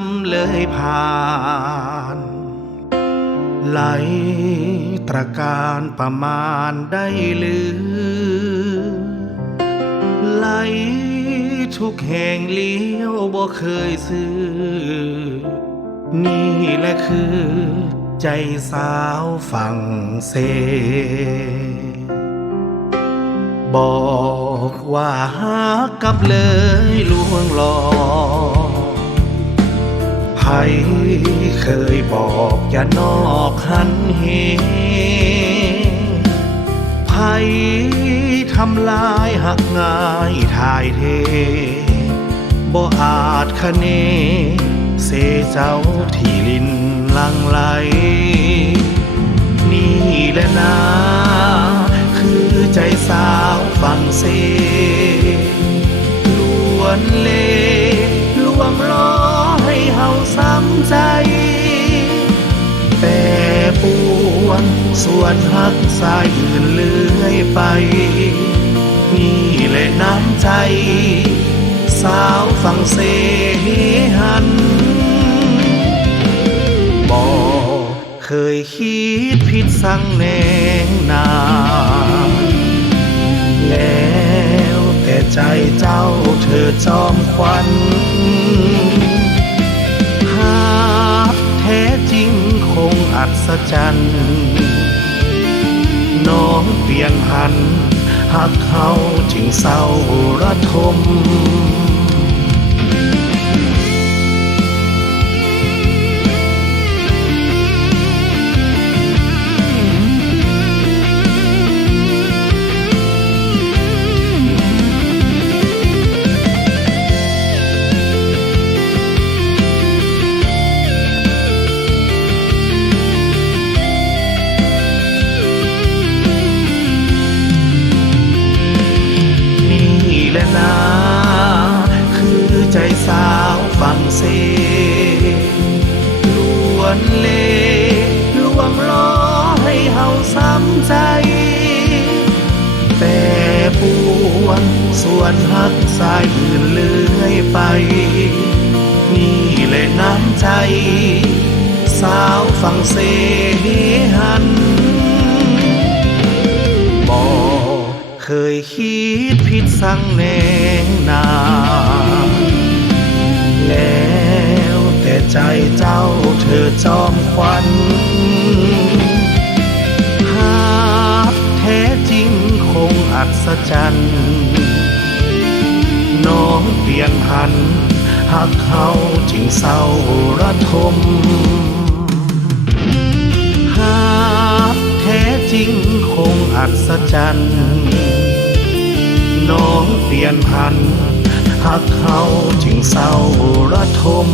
ำเลยผ่านไหลตระการประมาณได้ลือไหลทุกแห่งเลี้ยวบ่เคยซื้อนี่แหละคือใจสาวฝั่งเซบอกว่าฮักกับเลยลวงหลอกไผเคยบอกอย่านอกหันเหไผทำลายหักง่ายถ่ายเทบ่อาจคะเนเสเจ้าที่ลินลังไหลนี่แหละนะคือใจสาวฝั่งเซล้วนเล่ลวงล้อให้เฮาซ้ำใจแต่ปวนส่วนหักสายอื่นเลื่อยไปนี่แหละน้ำใจสาวฝั่งเซหันบอกเคยคิดผิดสั่งแนงนาแล้วแต่ใจเจ้าเธอจอมขวัญหากแท้จริงคงอัศจรรย์น้องเปลี่ยนหันหักเขาจึงเศร้าระทมคือใจสาวฝั่งเซล้วนเล่ลวงล้อให้เฮาซ้ำใจแต่ปวนส่วนหักสายอื่นเลื่อยไปนี่แหละน้ำใจสาวฝั่งเซหันบอกเคยคิดผิดสั่งแนงนาแล้วแต่ใจเจ้าเธอจอมขวัญหากแท้จริงคงอัศจรรย์น้องเปลี่ยนหันหักเขาจึงเศร้าระทมหากแท้จริงคงอัศจรรย์น้องเปลี่ยนหันหักเขาจึงเศร้าระทม